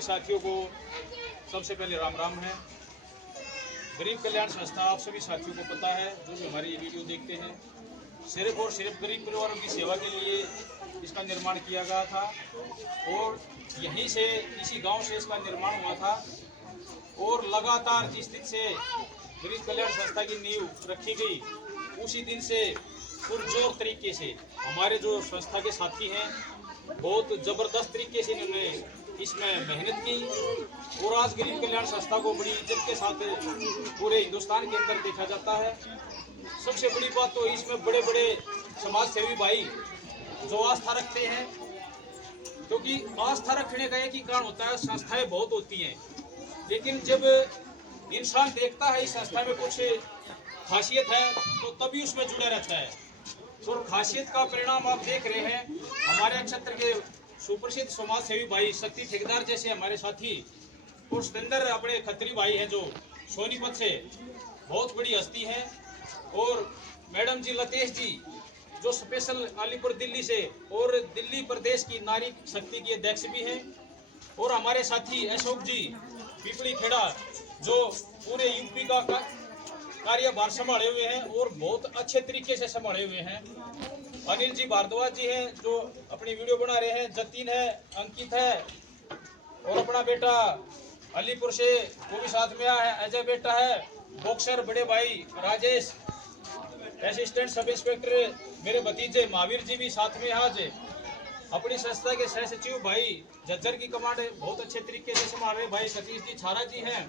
सभी साथियों को सबसे पहले राम राम है। गरीब कल्याण संस्था आप सभी साथियों को पता है, जो भी हमारी ये वीडियो देखते हैं, सिर्फ और सिर्फ गरीब परिवारों की सेवा के लिए इसका निर्माण किया गया था और यहीं से, इसी गांव से इसका निर्माण हुआ था। और लगातार जिस दिन से गरीब कल्याण संस्था की नींव रखी गई, उसी दिन से पुरजोर तरीके से हमारे जो संस्था के साथी हैं बहुत ज़बरदस्त तरीके से इन्होंने इसमें मेहनत की और आज गरीब कल्याण संस्था को बड़ी इज्जत के साथ पूरे हिंदुस्तान के अंदर देखा जाता है। सबसे बड़ी बात तो इसमें बड़े बड़े समाज सेवी भाई जो आस्था रखते हैं, क्योंकि आस्था रखने का एक ही कारण होता है, संस्थाएं बहुत होती हैं, लेकिन जब इंसान देखता है इस संस्था में कुछ खासियत है तो तभी उसमें जुड़ा रहता है। और खासियत का परिणाम आप देख रहे हैं, हमारे क्षेत्र के सुप्रसिद्ध समाज सेवी भाई शक्ति ठेकेदार जैसे हमारे साथी और सुरेंद्र अपने खत्री भाई हैं जो सोनीपत से बहुत बड़ी हस्ती हैं, और मैडम जी लतेश जी जो स्पेशल अलीपुर दिल्ली से और दिल्ली प्रदेश की नारी शक्ति की अध्यक्ष भी हैं, और हमारे साथी अशोक जी पिपली खेड़ा जो पूरे यूपी का कार्यभार संभाले हुए हैं और बहुत अच्छे तरीके से संभाले हुए हैं। अनिल जी भारद्वाज जी हैं जो अपनी वीडियो बना रहे हैं, जतीन है, अंकित है, और अपना बेटा अलीपुर से वो भी साथ में आया है, अजय बेटा है, बॉक्सर बड़े भाई राजेश, असिस्टेंट सब इंस्पेक्टर मेरे भतीजे महावीर जी भी साथ में आज, अपनी संस्था के सह सचिव भाई झज्जर की कमांड बहुत अच्छे तरीके से संभाल रहे भाई सतीश जी छारा जी हैं,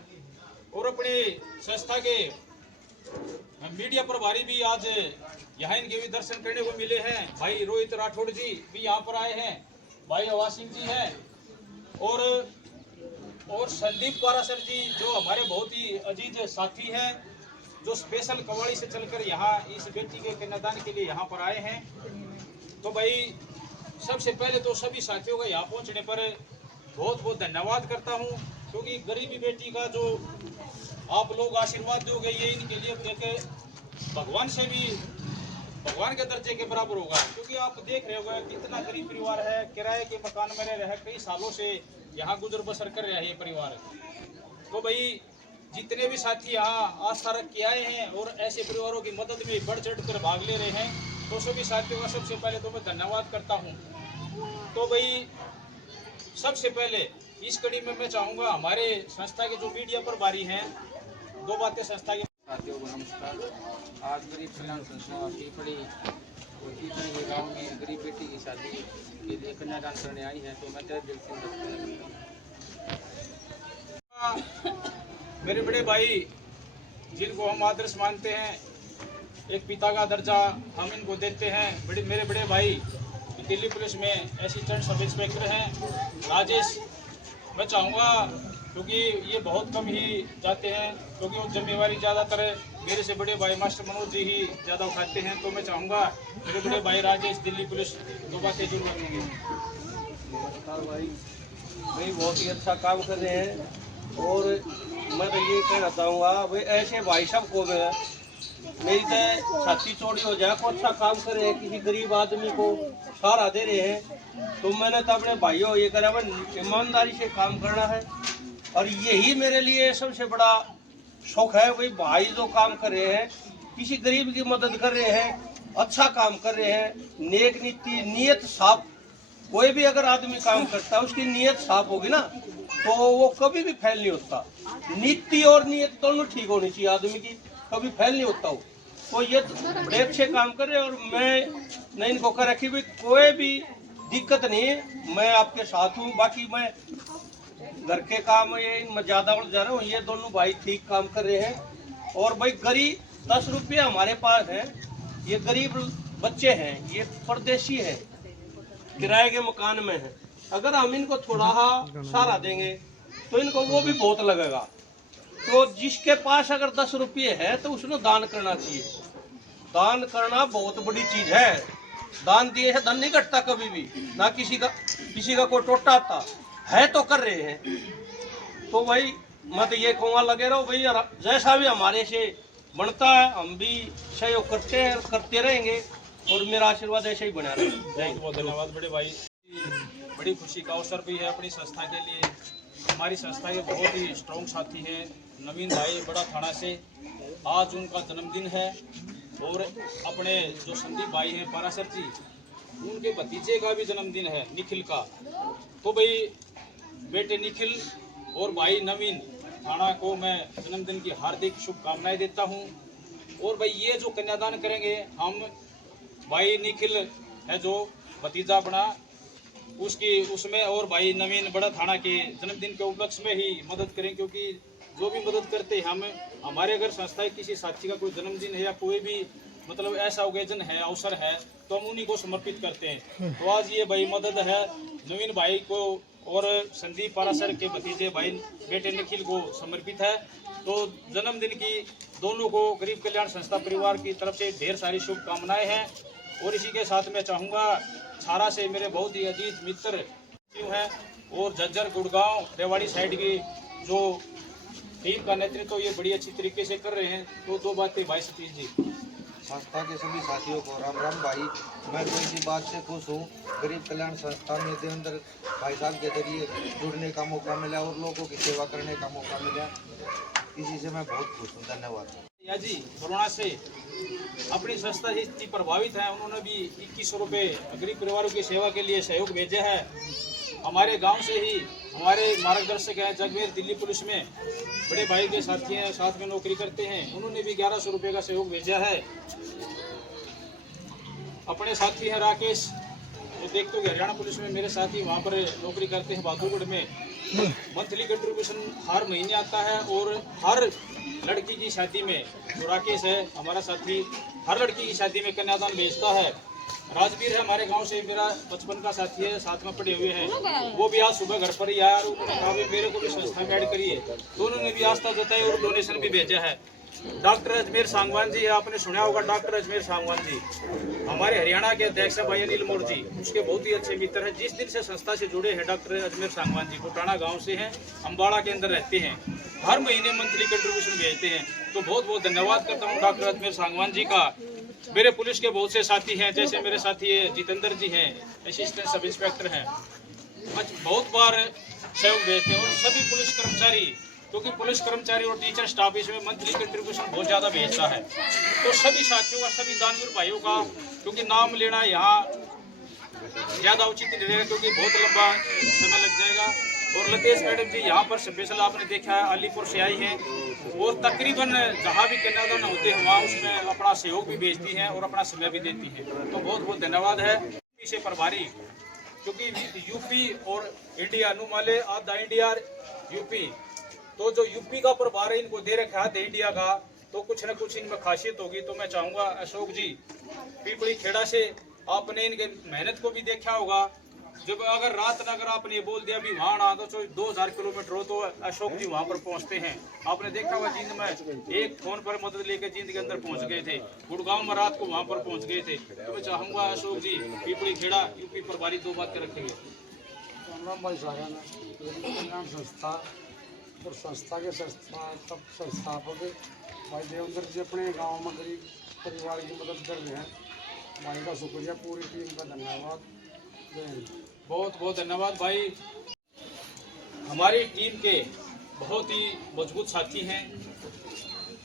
और अपनी संस्था के मीडिया प्रभारी भी आज यहाँ इनके भी दर्शन करने को मिले हैं, भाई रोहित राठौड़ जी भी यहाँ पर आए हैं, भाई अवाज सिंह जी हैं, और संदीप पारासर जी जो हमारे बहुत ही अजीज साथी हैं, जो स्पेशल कवाड़ी से चलकर यहाँ इस बेटी के कन्यादान के लिए यहाँ पर आए हैं। तो भाई सबसे पहले तो सभी साथियों का यहाँ पहुँचने पर बहुत बहुत धन्यवाद करता हूँ, क्योंकि गरीबी बेटी का जो आप लोग आशीर्वाद दोगे ये इनके लिए एक भगवान से भी, भगवान के दर्जे के बराबर होगा, क्योंकि आप देख रहे होगा कितना गरीब परिवार है, किराए के मकान में रह रहे, कई सालों से यहाँ गुजर बसर कर रहा है ये परिवार। तो भाई जितने भी साथी यहाँ आस्था रख के आए हैं और ऐसे परिवारों की मदद में बढ़ चढ़ कर भाग ले रहे हैं, तो सभी साथियों का सबसे पहले तो मैं धन्यवाद करता हूँ। तो भाई सबसे पहले इस कड़ी में मैं चाहूँगा हमारे संस्था के जो मीडिया प्रभारी हैं, दो बातें संस्था के साथियों को नमस्कार। आज गरीब कल्याण संस्था पीपड़ी के गांव में गरीब बेटी की शादी के लिए कन्यादान करने आई है, तो मैं तहे दिल से मेरे बड़े भाई जिनको हम आदर्श मानते हैं, एक पिता का दर्जा हम इनको देते हैं, मेरे बड़े भाई दिल्ली पुलिस में असिस्टेंट सब इंस्पेक्टर हैं राजेश। मैं चाहूँगा क्योंकि ये बहुत कम ही जाते हैं, क्योंकि वो जिम्मेवारी ज़्यादातर मेरे से बड़े भाई मास्टर मनोज जी ही ज़्यादा उठाते हैं, तो मैं चाहूँगा मेरे बड़े भाई राजेश दिल्ली पुलिस दो बातें जरूर रखेंगे। नमस्कार भाई बहुत ही अच्छा काम कर रहे हैं, और मैं तो ये कहना चाहूँगा भाई ऐसे भाई साहब को मेरी तो छाती चौड़ी हो जाए, को अच्छा काम कर रहे हैं, किसी गरीब आदमी को सहारा दे रहे हैं, तो मैंने तो अपने भाइयों ये करा भाई ईमानदारी से काम करना है, और यही मेरे लिए सबसे बड़ा शौक है। भाई जो काम कर रहे हैं, किसी गरीब की मदद कर रहे हैं, अच्छा काम कर रहे हैं, नेक नीति नीयत साफ, कोई भी अगर आदमी काम करता है उसकी नीयत साफ होगी ना तो वो कभी भी फेल नहीं होता। नीति और नीयत दोनों ठीक होनी चाहिए आदमी की, कभी फेल नहीं होता हो। तो ये बड़े अच्छे काम कर रहे हैं, और मैं इनको कर रखी भी कोई भी दिक्कत नहीं है, मैं आपके साथ हूँ। बाकी मैं घर के काम ये इनमें ज़्यादा उलझा रहा हूँ, ये दोनों भाई ठीक काम कर रहे हैं। और भाई गरीब 10 रुपये हमारे पास है, ये गरीब बच्चे हैं, ये परदेशी हैं, किराए के मकान में हैं, अगर हम इनको थोड़ा सहारा देंगे तो इनको वो भी बहुत लगेगा। तो जिसके पास अगर 10 रुपये है तो उसने दान करना चाहिए। दान करना बहुत बड़ी चीज है, दान दिए है धन नहीं घटता कभी भी, ना किसी का कोई टोटा आता है, तो कर रहे हैं। तो भाई मैं तो ये कहूँगा लगे रहो भाई, जैसा भी हमारे से बनता है हम भी सहयोग करते हैं, करते रहेंगे, और मेरा आशीर्वाद ऐसे ही बना रहे। बहुत बहुत धन्यवाद बड़े भाई। बड़ी खुशी का अवसर भी है अपनी संस्था के लिए, हमारी संस्था के बहुत ही स्ट्रॉन्ग साथी हैं नवीन भाई बड़ा थाना से। आज उनका जन्मदिन है और अपने जो संदीप भाई हैं पारासर जी, उनके भतीजे का भी जन्मदिन है निखिल का। तो भाई बेटे निखिल और भाई नवीन थाना को मैं जन्मदिन की हार्दिक शुभकामनाएं देता हूं। और भाई ये जो कन्यादान करेंगे हम, भाई निखिल है जो भतीजा अपना उसमें, और भाई नवीन बड़ा थाना के जन्मदिन के उपलक्ष्य में ही मदद करें, क्योंकि जो भी मदद करते हैं हम, हमारे अगर संस्था किसी साथी का कोई जन्मदिन है या कोई भी मतलब ऐसा ओकेजन है, अवसर है, तो हम उन्हीं को समर्पित करते हैं। तो आज ये भाई मदद है नवीन भाई को और संदीप पारासर के भतीजे भाई बेटे निखिल को समर्पित है। तो जन्मदिन की दोनों को गरीब कल्याण संस्था परिवार की तरफ से ढेर सारी शुभकामनाएं हैं। और इसी के साथ मैं चाहूँगा छारा से मेरे बहुत ही अजीज मित्र हैं और झज्जर गुड़गांव रेवाड़ी साइड की जो टीम का नेतृत्व तो ये बड़ी अच्छी तरीके से कर रहे हैं। तो दो बातें भाई सतीश जी। संस्था के सभी साथियों को राम राम भाई। मैं तो इसी बात से खुश हूँ, गरीब कल्याण संस्था में देवेंद्र भाई साहब के जरिए जुड़ने का मौका मिला और लोगों की सेवा करने का मौका मिला, इसी से मैं बहुत खुश हूँ। धन्यवाद। या जी कोरोना से अपनी संस्था से इतनी प्रभावित है, उन्होंने भी 2100 रुपये गरीब परिवारों की सेवा के लिए सहयोग भेजे है। हमारे गांव से ही हमारे मार्गदर्शक हैं जगमेर दिल्ली पुलिस में, बड़े भाई के साथी हैं, साथ में नौकरी करते हैं, उन्होंने भी 1100 रुपये का सहयोग भेजा है। अपने साथी हैं राकेश, जो देखते हो हरियाणा पुलिस में मेरे साथी वहाँ पर नौकरी करते हैं बहादुरगढ़ में। मंथली कंट्रीब्यूशन हर महीने आता है और हर लड़की की शादी में, जो राकेश है हमारा साथी, हर लड़की की शादी में कन्यादान भेजता है। राजवीर है हमारे गांव से, मेरा बचपन का साथी है, साथ में पढ़े हुए हैं, वो भी आज सुबह घर पर ही आया और उन्होंने कहा भी मेरे को भी संस्था में ऐड करिए, तो उन्होंने भी आस्था जताई और डोनेशन भी भेजा है। डॉक्टर अजमेर सांगवान जी, आपने सुना होगा डॉक्टर अजमेर सांगवान जी, हमारे हरियाणा के अध्यक्ष है भाई अनिल मोर जी, उसके बहुत ही अच्छे मित्र हैं। जिस दिन से संस्था से जुड़े हैं डॉक्टर अजमेर सांगवान जी, कोटाना गांव से हैं, अम्बाड़ा के अंदर रहते हैं, हर महीने मंथली कंट्रीब्यूशन भेजते हैं। तो बहुत बहुत धन्यवाद करता हूँ डॉक्टर अजमेर सांगवान जी का। मेरे पुलिस के बहुत से साथी हैं, जैसे मेरे साथी जितेंद्र जी हैं, असिस्टेंट सब इंस्पेक्टर हैं, बहुत बार सहयोग भेजते हैं। और सभी पुलिस कर्मचारी, क्योंकि पुलिस कर्मचारी और टीचर स्टाफ इसमें मंथली कंट्रीब्यूशन बहुत ज़्यादा भेजता है। तो सभी साथियों का, सभी दानवीर भाइयों का, क्योंकि नाम लेना यहाँ ज़्यादा उचित नहीं रहेगा क्योंकि बहुत लंबा समय लग जाएगा। और लतेश मैडम जी यहाँ पर स्पेशल आपने देखा है अलीपुर से आई हैं और तकरीबन जहाँ भी कन्यादान होते हैं वहाँ उसमें अपना सहयोग भी भेजती हैं और अपना समय भी देती हैं। तो बहुत बहुत धन्यवाद है। से प्रभारी, क्योंकि यूपी और इंडिया अनुमाले आधा इंडिया यूपी, तो जो यूपी का प्रभार इनको दे रखा है इंडिया का, तो कुछ न कुछ इनमें खासियत होगी। तो मैं चाहूँगा अशोक जी पीपली खेड़ा से, आपने इनके मेहनत को भी देखा होगा। जब अगर रात न अगर आपने ये बोल दिया भी वहाँ आना, तो 2000 किलोमीटर हो तो अशोक जी वहाँ पर पहुँचते हैं। आपने देखा हुआ जींद में एक फोन पर मदद लेकर जींद के अंदर पहुँच गए थे, गुड़गांव में रात को वहाँ पर पहुँच गए थे। तो मैं चाहूँगा अशोक जी पीपली खेड़ा यूपी प्रभारी दो बात कर रखेंगे। भाई कल्याण संस्था और संस्था के संस्थापक भाई देवेंद्र जी अपने गांव में गरीब परिवार की मदद कर रहे हैं, भाई का शुक्रिया, पूरी टीम का धन्यवाद। बहुत बहुत धन्यवाद भाई। हमारी टीम के बहुत ही मजबूत साथी हैं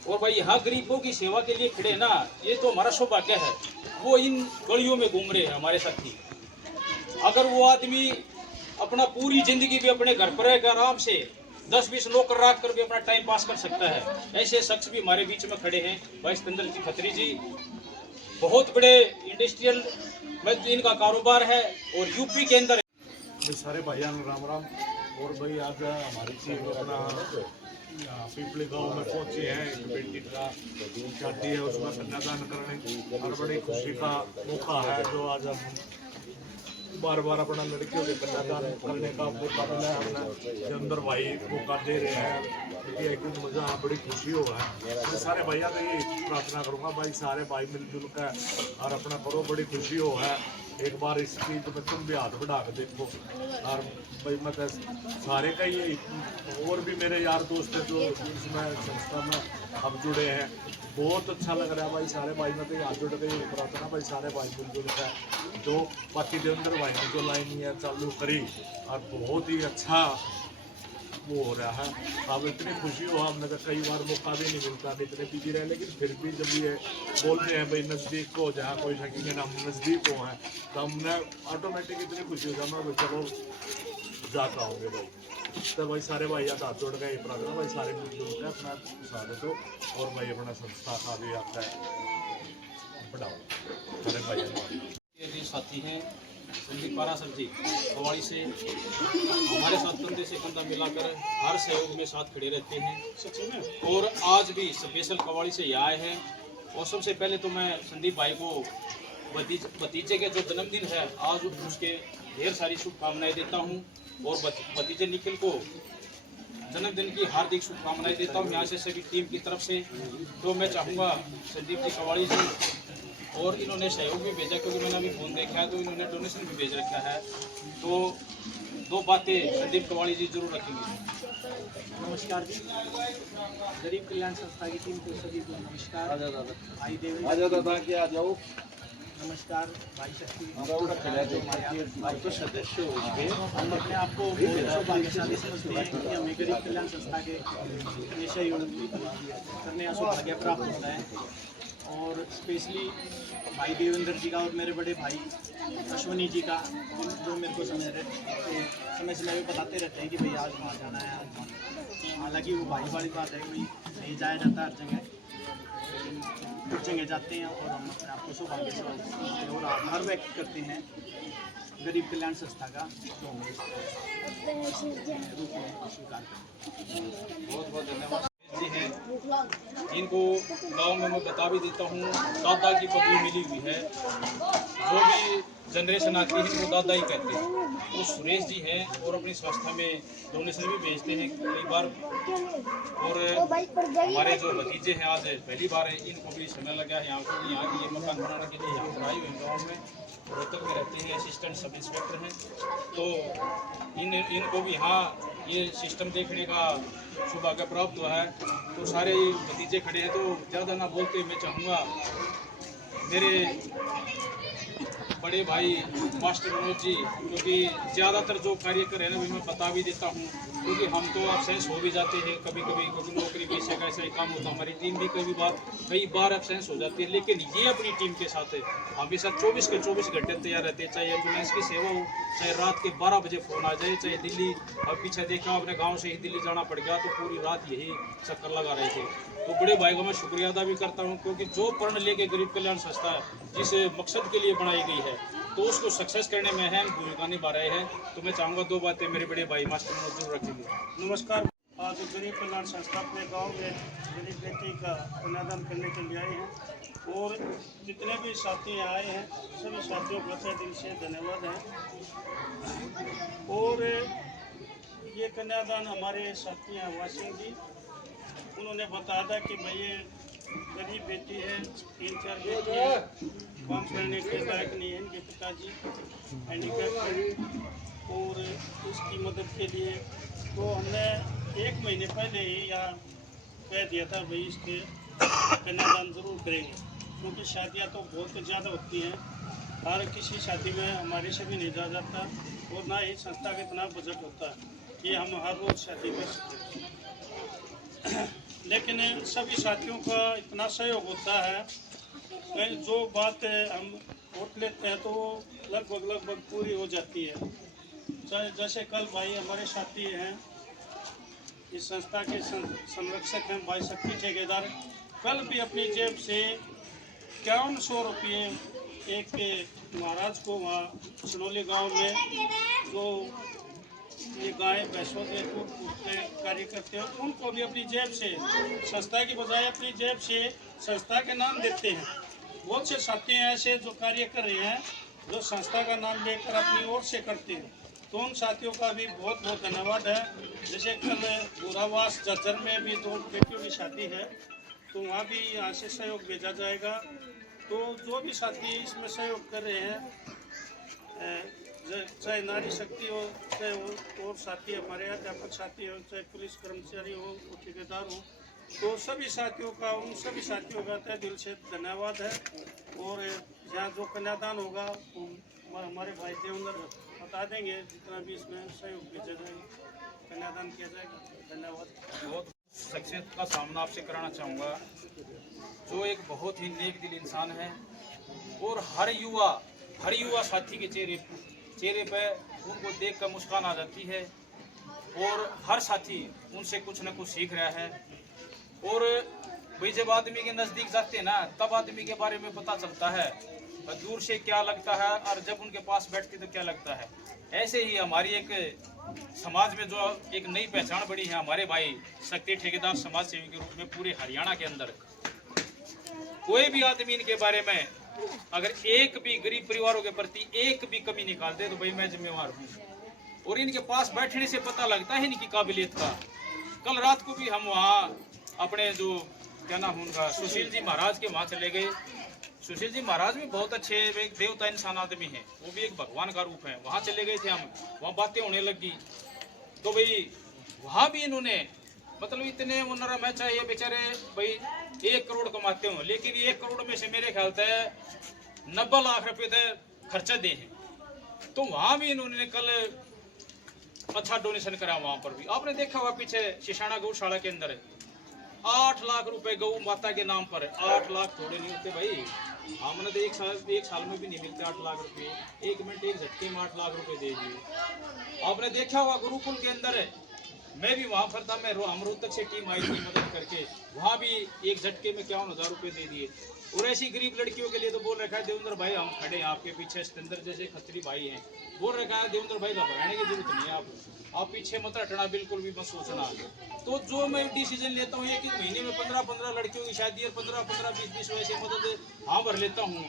और भाई यहाँ गरीबों की सेवा के लिए खड़े ना, ये तो हमारा सौभाग्य है। वो इन गलियों में घूम रहे हैं हमारे साथी। अगर वो आदमी अपना पूरी जिंदगी भी अपने घर पर रहकर आराम से 10-20 नौकर रख कर भी अपना टाइम पास कर सकता है, ऐसे शख्स भी हमारे बीच में खड़े हैं। भाई सिकंदर जी खत्री जी बहुत बड़े इंडस्ट्रियल में इनका कारोबार है और यूपी के अंदर। सारे भाइयों राम राम। और भाई आज हमारी टीम अपना पीपली गांव में पहुंची है, एक बेटी का शादी है उसमें कन्यादान करने, और बड़ी खुशी का मौका है जो आज हम बार बार अपना लड़कियों के कन्यादान करने का मौका मिला है। हमने अंदर भाई मौका दे रहे हैं, एक मजा बड़ी खुशी हो है। मैं सारे भैया को यही प्रार्थना करूँगा भाई सारे भाई मिलजुल कर और अपना करो, बड़ी खुशी हो है। एक बार इस चीज में तुम भी हाथ बढ़ा कर देखो। और भाई मतलब सारे का ही, और भी मेरे यार दोस्त हैं जो इसमें संस्था में अब जुड़े हैं, बहुत अच्छा लग रहा है भाई। सारे भाई में तो हाथ जुड़ गई प्रार्थना भाई सारे भाई मिलजुल कर जो पार्टी के अंदर भाई ने जो लाइन है चालू करी और बहुत ही अच्छा वो हो रहा है। अब इतनी खुशी हो, हमने तो कई बार मौका भी नहीं मिलता, इतने बिजी रहे, लेकिन फिर भी जब ये बोलते हैं भाई नज़दीक को जहाँ कोई शकीन ना हम नज़दीक को हैं, तो हमने ऑटोमेटिक इतनी खुशी हो जाए, मैं चलो जाता हूँ भाई। तो भाई सारे भाई याद हाथ जोड़ गए प्रार्थना भाई सारे मिलजुल के अपना स्वागत हो, और भाई अपना संस्था का भी आपका बढ़ाओ सारे भाई। ये साथी हैं संदीप पारासर जी कवाड़ी से, हमारे साथ कंधे से कंधा मिलाकर हर सहयोग में साथ खड़े रहते हैं, और आज भी स्पेशल कवाड़ी से यहाँ आए हैं। और सबसे पहले तो मैं संदीप भाई को भतीजे के जो जन्मदिन है आज उसके ढेर सारी शुभकामनाएं देता हूँ, और भतीजे निखिल को जन्मदिन की हार्दिक शुभकामनाएं देता हूँ यहाँ से सभी टीम की तरफ से। तो मैं चाहूँगा संदीप जी कवाड़ी जी, और इन्होंने सहयोग भी भेजा क्योंकि मैंने अभी फ़ोन देखा है तो इन्होंने डोनेशन भी भेज रखा है, तो दो बातें संदीप कवाड़ी जी जरूर रखेंगे। नमस्कार जी, गरीब कल्याण संस्था की टीम को सभी को नमस्कार। भाई देव आ जाओ। नमस्कार भाई शक्ति भाई तो सदस्य हो, हम अपने आप को बहुत सौभाग्यशाली समझते हैं कि हमें गरीब कल्याण संस्था के ये सहयोग करने का सौभाग्य प्राप्त होता है। और स्पेशली भाई देवेंद्र जी का और मेरे बड़े भाई अश्वनी जी का, जो मेरे को समय समय बताते रहते हैं कि भाई आज वहाँ जाना है, आज वहाँ। हालांकि वो भाई वाली बात है, भाई नहीं जाया जाता हर जगह, लेकिन कुछ जगह जाते हैं और हम अपने आपको सौभाग्यशाली समझते हैं और आभार व्यक्त करते हैं गरीब कल्याण संस्था का, जो हमें रूप में स्वीकार करते हैं। बहुत बहुत धन्यवाद जी हैं। इनको गांव में मैं बता भी देता हूँ, दादा की पदवी मिली हुई है, जो भी जनरेशन आती है वो दादा ही कहते हैं। वो सुरेश जी हैं और अपनी संस्था में डोनेशन भी भेजते हैं कई बार, और हमारे जो भतीजे हैं आज पहली बार है, इनको भी समय लगा है यहाँ को, यहाँ के ये मकान बनाने के लिए यहाँ पर आए हुए हैं। गाँव में रोहतक में रहते हैं, असिस्टेंट सब इंस्पेक्टर हैं, तो इनको भी यहाँ ये सिस्टम देखने का सौभाग्य प्राप्त हुआ है। तो सारे भतीजे खड़े हैं, तो ज़्यादा ना बोलते मैं चाहूँगा मेरे बड़े भाई मास्टर मनोज जी, क्योंकि ज़्यादातर जो कार्य कर रहे हैं ना मैं बता भी देता हूँ, क्योंकि हम तो एब्सेंस हो भी जाते हैं कभी कभी, क्योंकि नौकरी पेशे का ऐसा ही काम होता है, हमारी टीम भी कई बार एब्सेंस हो जाती है, लेकिन ये अपनी टीम के साथ है हमेशा 24 के 24 घंटे तैयार रहते हैं, चाहे एम्बुलेंस की सेवा हो, चाहे रात के 12 बजे फ़ोन आ जाए, चाहे दिल्ली, अब पीछे देखा अपने गाँव से ही दिल्ली जाना पड़ गया तो पूरी रात यही चक्कर लगा रहे थे। तो बड़े भाई को मैं शुक्रिया अदा भी करता हूँ, क्योंकि जो पढ़ लेके गरीब कल्याण संस्था जिस मकसद के लिए बनाई गई है तो उसको सक्सेस करने में अहम भूमिका निभा रहे हैं। तो मैं चाहूँगा दो बातें मेरे बड़े भाई मास्टर मनोज जरूर रखेंगे। नमस्कार, आज गरीब कल्याण संस्था अपने गांव में गरीब बेटी का कन्यादान करने के लिए आए हैं, और जितने भी साथी आए हैं सभी साथियों को तहे दिल से धन्यवाद है। और ये कन्यादान हमारे साथी हैं वासिंग जी, उन्होंने बताया था कि भाई ये गरीब बेटी है, 3-4 बेटी है, काम करने के लायक नहीं है, इनके पिताजी हैंडीकैप हैं, और उसकी मदद के लिए तो हमने 1 महीने पहले ही यहाँ कह दिया था भाई इसके कन्यादान जरूर करेंगे, क्योंकि शादियाँ तो बहुत ज़्यादा होती हैं, हर किसी शादी में हमारे से भी नहीं जा जाता, और ना ही संस्था का इतना बजट होता है कि हम हर रोज़ शादी कर सकते। लेकिन सभी साथियों का इतना सहयोग होता है, जो बात हम वोट लेते हैं तो वो लगभग पूरी हो जाती है। जैसे कल भाई हमारे साथी हैं, इस संस्था के संरक्षक हैं भाई शक्ति ठेकेदार, कल भी अपनी जेब से 5100 रुपये एक महाराज को वहाँ सनोली गांव में जो ये गाय भैंसों के कार्य करते हैं, उनको भी अपनी जेब से, संस्था की बजाय अपनी जेब से संस्था के नाम देते हैं। बहुत से साथी हैं ऐसे जो कार्य कर रहे हैं, जो संस्था का नाम लेकर अपनी ओर से करते हैं, तो उन साथियों का भी बहुत बहुत धन्यवाद है। जैसे कल बुरावास जज्जर में भी 2 बेटियों की शादी है, तो वहाँ भी यहाँ से सहयोग भेजा जाएगा। तो जो भी साथी इसमें सहयोग कर रहे हैं, चाहे नारी शक्ति हो, चाहे और साथी हमारे अध्यापक साथी हो, चाहे पुलिस कर्मचारी हो, ठेकेदार हो, तो सभी साथियों का, उन सभी साथियों का तहे दिल से धन्यवाद है। और यहाँ जो कन्यादान होगा वो हमारे भाई देवेंद्र बता देंगे, जितना भी इसमें सहयोग भेजा जाएगा। कन्यादान किया जाएगा। धन्यवाद। बहुत शख्सियत का सामना आपसे कराना चाहूँगा, जो एक बहुत ही नेक दिल इंसान है और हर युवा साथी के चेहरे पे उनको देख कर मुस्कान आ जाती है और हर साथी उनसे कुछ न कुछ सीख रहा है। और भाई जब आदमी के नज़दीक जाते हैं ना, तब आदमी के बारे में पता चलता है दूर से क्या लगता है और जब उनके पास बैठते तो क्या लगता है। ऐसे ही हमारी एक समाज में जो एक नई पहचान बनी है, हमारे भाई शक्ति ठेकेदार समाज सेवी के रूप में पूरे हरियाणा के अंदर कोई भी आदमी इनके बारे में अगर एक भी गरीब परिवारों के प्रति एक भी कमी निकाल दे तो भाई मैं जिम्मेवार हूँ। और इनके पास बैठने से पता लगता है इनकी काबिलियत का। कल रात को भी हम वहाँ अपने जो क्या नाम उनका सुशील जी महाराज के वहाँ चले गए। सुशील जी महाराज भी बहुत अच्छे एक देवता इंसान आदमी हैं, वो भी एक भगवान का रूप है। वहाँ चले गए थे हम, वहाँ बातें होने लगी तो भाई वहाँ भी इन्होंने मतलब इतने वो नरम है, चाहे ये बेचारे भाई 1 करोड़ कमाते हो, लेकिन 1 करोड़ में से मेरे ख्याल से 90 लाख रुपए तक खर्चा दे हैं। तो वहाँ भी इन्होंने कल अच्छा डोनेशन करा। वहाँ पर भी आपने देखा हुआ पीछे शिशाना गौशाला के अंदर 8 लाख रुपए गौ माता के नाम पर। 8 लाख थोड़े नहीं होते भाई, हमने तो एक साल में भी नहीं मिलते 8 लाख रुपए। 1 मिनट एक झटके में 8 लाख रुपए दे दिए। आपने देखा हुआ गुरुकुल के अंदर मैं भी वहाँ पर था, मैं हम रोहतक से टीम आई थी मदद करके, वहाँ भी एक झटके में 51,000 रुपए दे दिए। और ऐसी गरीब लड़कियों के लिए तो बोल रखा है देवेंद्र भाई हम खड़े हैं आपके पीछे, सतेंद्र जैसे खत्री भाई हैं, बोल रखा है देवेंद्र भाई घबराने की जरूरत नहीं है, आप पीछे मत हटना, बिल्कुल भी मत सोचना। तो जो मैं डिसीजन लेता हूँ एक महीने में 15-15 लड़कियों की शादी और 15-15 20-20 वैसे मदद हाँ भर लेता हूँ।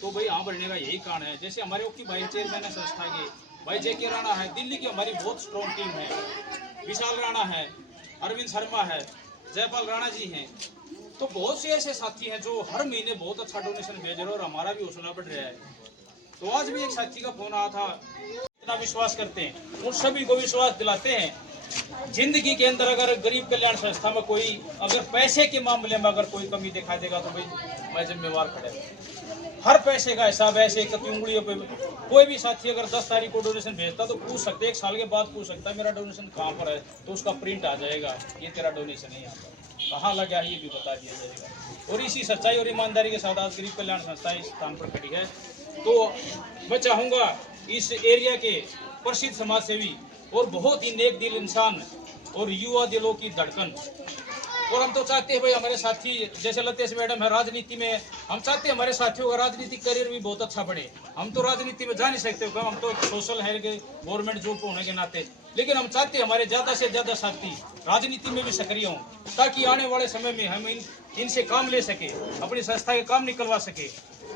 तो भाई हाँ भरने का यही कारण है। जैसे हमारे ओकी भाई चेयरमैन है संस्था के, भाई जेके राणा है, दिल्ली की हमारी बहुत स्ट्रॉन्ग टीम है, विशाल राणा है, अरविंद शर्मा है, जयपाल राणा जी हैं। तो बहुत से ऐसे साथी हैं जो हर महीने बहुत अच्छा डोनेशन भेज रहे हैं और हमारा भी हौसला बढ़ रहा है। तो आज भी एक साथी का फोन आया था, इतना विश्वास करते हैं उन सभी को विश्वास दिलाते हैं जिंदगी के अंदर अगर गरीब कल्याण संस्था में कोई अगर पैसे के मामले में अगर कोई कमी दिखा देगा तो भाई मैं जिम्मेवार खड़ा हूं। हर पैसे का हिसाब ऐसे कति उंगलियों पे कोई भी साथी अगर 10 तारीख को डोनेशन भेजता तो पूछ सकते, 1 साल के बाद पूछ सकता है मेरा डोनेशन कहाँ पर है, तो उसका प्रिंट आ जाएगा, ये तेरा डोनेशन है, यहाँ पर कहाँ लगा ये भी बता दिया जाएगा। और इसी सच्चाई और ईमानदारी के साथ आज गरीब कल्याण संस्था इस स्थान पर खड़ी है। तो मैं चाहूँगा इस एरिया के प्रसिद्ध समाज सेवी और बहुत ही नेक दिल इंसान और युवा दिलों की धड़कन, और हम तो चाहते हैं भाई हमारे साथी जैसे लतेश मैडम है राजनीति में, हम चाहते हैं हमारे साथियों का राजनीतिक करियर भी बहुत अच्छा बने। हम तो राजनीति में जा नहीं सकते, हम तो सोशल है गवर्नमेंट जॉब होने के नाते, लेकिन हम चाहते हैं हमारे ज़्यादा से ज़्यादा साथी राजनीति में भी सक्रिय हों ताकि आने वाले समय में हम इनसे काम ले सके, अपनी संस्था के काम निकलवा सके।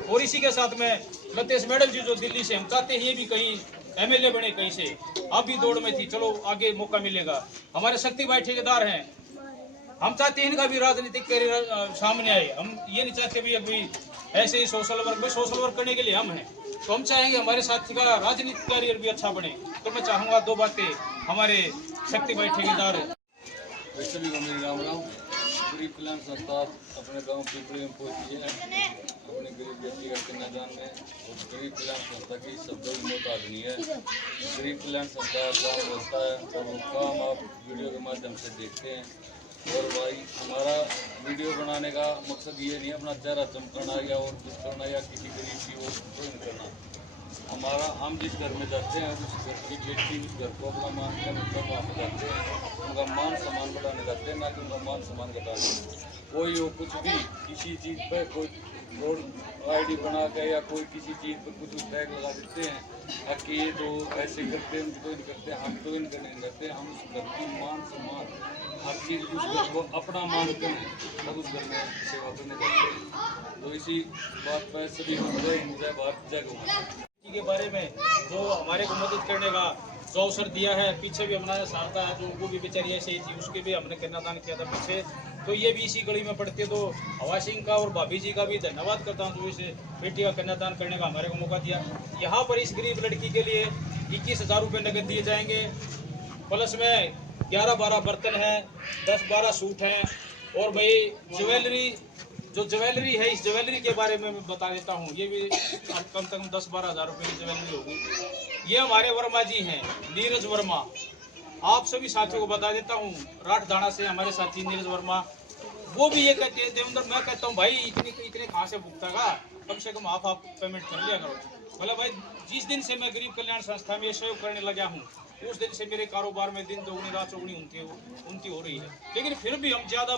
और इसी के साथ में लतेश मैडम जी जो दिल्ली से, हम चाहते हैं ये भी कहीं MLA बने कहीं से, आप भी दौड़ में थी, चलो आगे मौका मिलेगा। हमारे शक्ति भाई ठेकेदार हैं, हम चाहते हैं इनका भी राजनीतिक करियर सामने आए। हम ये नहीं चाहते भी अभी ऐसे ही सोशल वर्क करने के लिए हम हैं, तो हम चाहेंगे हमारे साथी का राजनीतिक करियर भी अच्छा बने। तो मैं चाहूँगा 2 बातें हमारे शक्ति भाई ठेकेदार वैसे भी मेरी राम राम। गरीब कल्याण संस्था अपने गांव पीपली में पहुंची है अपने गरीब बेटी का कन्यादान में, और गरीब कल्याण संस्था की शब्दों की मौत आदमी है। गरीब कल्याण संस्था काम होता है और वो काम आप वीडियो के माध्यम से देखते हैं। और भाई हमारा वीडियो बनाने का मकसद ये नहीं अपना चेहरा चमकाना या और कुछ करना या किसी गरीब की वो नहीं करना। हमारा हम जिस घर में जाते हैं उस घर की बेटी उस घर को अपना मान कर मतलब वहाँ पर जाते हैं, उनका मान सम्मान बढ़ाने जाते हैं, ना कि उनका मान सम्मान घटाने। कोई हो कुछ भी किसी चीज़ पर कोई रोड ID बना के या कोई किसी चीज़ पर कुछ टैग लगा देते हैं कि ये तो ऐसे करते हैं, उनको नहीं करते, हम तो इनका नहीं करते। हम उस घर की मान सम्मान हर चीज़ उस घर को अपना मानते हैं, तब उस घर में सेवा करने जाते हैं। तो इसी बात पर सभी जय भारत जय गौ के बारे में जो हमारे को मदद करने का जो अवसर दिया है, पीछे भी हमारा सारदा है जो वो भी बेचारी ऐसे ही थी, उसके भी हमने कन्यादान किया था पीछे, तो ये भी इसी गली में पड़ते। तो हवा सिंह का और भाभी जी का भी धन्यवाद करता हूँ जो इस बेटी का कन्यादान करने का हमारे को मौका दिया। यहाँ पर इस गरीब लड़की के लिए 21,000 रुपये नगद दिए जाएंगे, प्लस में 11-12 बर्तन हैं, 10-12 सूट हैं, और भाई ज्वेलरी है, इस ज्वेलरी के बारे में मैं बता देता हूँ, ये भी कम से कम 10-12 हज़ार रुपये की ज्वेलरी होगी। ये हमारे वर्मा जी हैं, नीरज वर्मा, आप सभी साथियों को बता देता हूँ, राठदाना से हमारे साथी नीरज वर्मा, वो भी ये कहते हैं देवेंद्र, मैं कहता हूँ भाई इतने कहाँ से भुगतागा, कम से कम आप पेमेंट कर लिया करो। बोला भाई जिस दिन से मैं गरीब कल्याण संस्था में सहयोग करने लगा हूँ उस दिन से मेरे कारोबार में दिन दोगुनी रात चौगुनी उन्नति हो रही है, लेकिन फिर भी हम ज़्यादा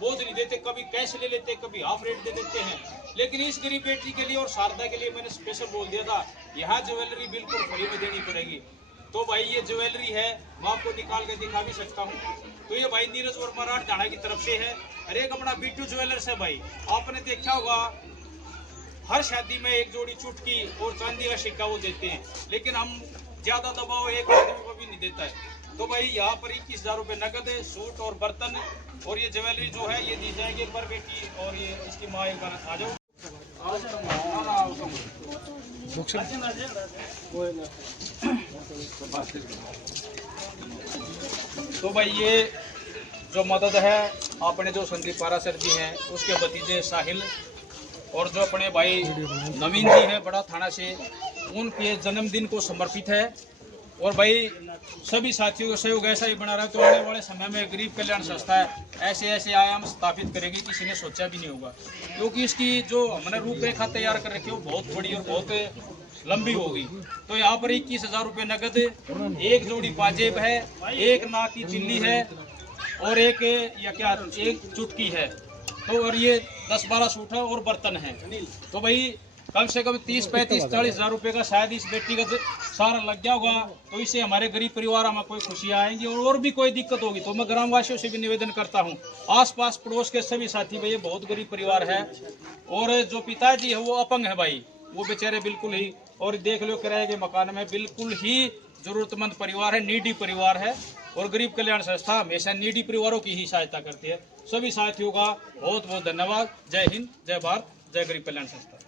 बोझ नहीं देते, कभी कैश ले लेते, कभी हाफ रेट दे देते हैं। लेकिन इस गरीब बेटी के लिए और शारदा के लिए मैंने स्पेशल बोल दिया था, यहाँ ज्वेलरी बिल्कुल फ्री में देनी पड़ेगी। तो भाई ये ज्वेलरी है, मैं आपको निकाल के दिखा भी सकता हूँ। तो ये भाई नीरज वर्मा राठदाना की तरफ से है। अरे एक अपना बिट्टू ज्वेलर्स है भाई, आपने देखा होगा हर शादी में एक जोड़ी चुटकी और चांदी का सिक्का वो देते हैं, लेकिन हम ज्यादा दबाव एक आदमी को भी नहीं देता है। तो भाई यहाँ पर 21,000 रुपये नकद है, सूट और बर्तन, और ये ज्वेलरी जो है ये दी जाएगी पर बेटी, और ये इसकी माँ एक बार आ जाओ। तो भाई ये जो मदद है अपने जो संदीप पारासर जी हैं उसके भतीजे साहिल, और जो अपने भाई नवीन जी हैं बड़ा थाना से, उनके जन्मदिन को समर्पित है। और भाई सभी साथियों को सहयोग ऐसा ही बना रहा है तो आने वाले समय में गरीब कल्याण संस्था ऐसे ऐसे आयाम स्थापित करेगी किसी ने सोचा भी नहीं होगा, क्योंकि इसकी जो हमने रूपरेखा तैयार कर रखी है वो बहुत बड़ी और बहुत लंबी होगी। तो यहाँ पर 21,000 रुपये नगद, एक जोड़ी पाजेब है, एक नाक की चिल्ली है, और एक चुटकी है, तो और ये 10-12 सूट है और बर्तन है। तो भाई कम से कम 30-35-40,000 रुपये का शायद इस बेटी का सारा लग गया होगा। तो इससे हमारे गरीब परिवार में कोई खुशियाँ आएंगी, और भी कोई दिक्कत होगी तो मैं ग्रामवासियों से भी निवेदन करता हूँ, आसपास पड़ोस के सभी साथी भाई, ये बहुत गरीब परिवार है। और जो पिताजी है वो अपंग है भाई, वो बेचारे बिल्कुल ही, और देख लो किराए के मकान में, बिल्कुल ही जरूरतमंद परिवार है, नीडी परिवार है। और गरीब कल्याण संस्था हमेशा नीडी परिवारों की ही सहायता करती है। सभी साथियों का बहुत बहुत धन्यवाद। जय हिंद, जय भारत, जय गरीब कल्याण संस्था।